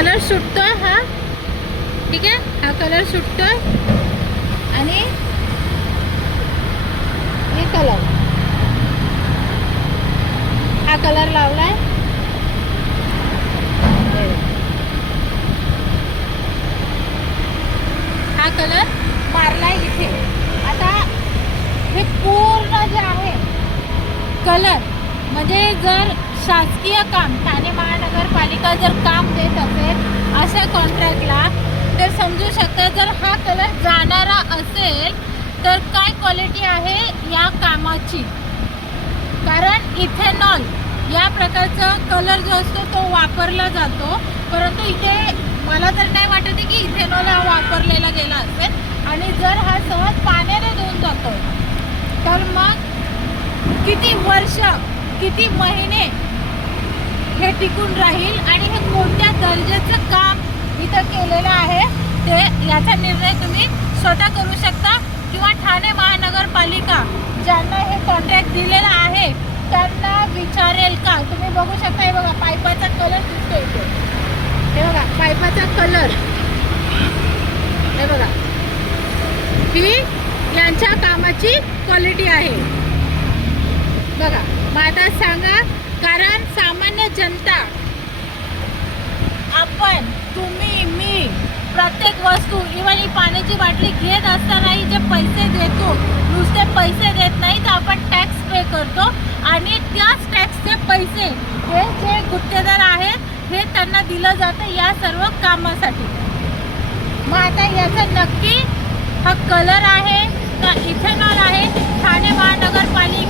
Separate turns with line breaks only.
Colour सुटतोय हा. ठीक आहे? हा कलर सुटतो आहे आणि हे कलर. हा कलर लावलाय. हा कलर मारलाय इथे. आता हे पूर्ण जे आहे कलर म्हणजे जर शासकीय काम ठाणे महानगरपालिका जर काम देत असेल अशा कॉन्ट्रॅक्टला तर समजू शकता जर हा कलर जाणारा असेल तर काय क्वालिटी आहे या कामाची? कारण इथेनॉल या प्रकारचा कलर जो असतो तो वापरला जातो. परंतु इथे मला तर नाही वाटत आहे की इथेनॉल हा वापरलेला गेला असेल. आणि जर हा सहज पाण्याने धुवून जातो तर मग किती वर्ष किती महिने हे टिकून राहील आणि हे कोणत्या दर्जाचं काम इथं केलेलं आहे ते याचा निर्णय तुम्ही स्वतः करू शकता. किंवा ठाणे महानगरपालिका ज्यांना हे कॉन्ट्रॅक्ट दिलेलं आहे त्यांना विचारेल का? तुम्ही बघू शकता हे बघा पायपाचा कलर दिसतो इथे. हे बघा पायपाचा कलर हे बघा. ही यांच्या कामाची क्वालिटी आहे. बघा मग आता सांगा कारण जनता आपण तुम्ही मी प्रत्येक वस्तू इव्हन ही पाण्याची बाटली घेत असतानाही जे पैसे देतो नुसते पैसे देत नाही तर आपण टॅक्स पे करतो. आणि त्याच टॅक्सचे पैसे हे जे गुत्तेदार आहेत हे त्यांना दिलं जातं या सर्व कामासाठी. मग आता याचा नक्की हा कलर आहे का इथेनॉल आहे? ठाणे महानगरपालिका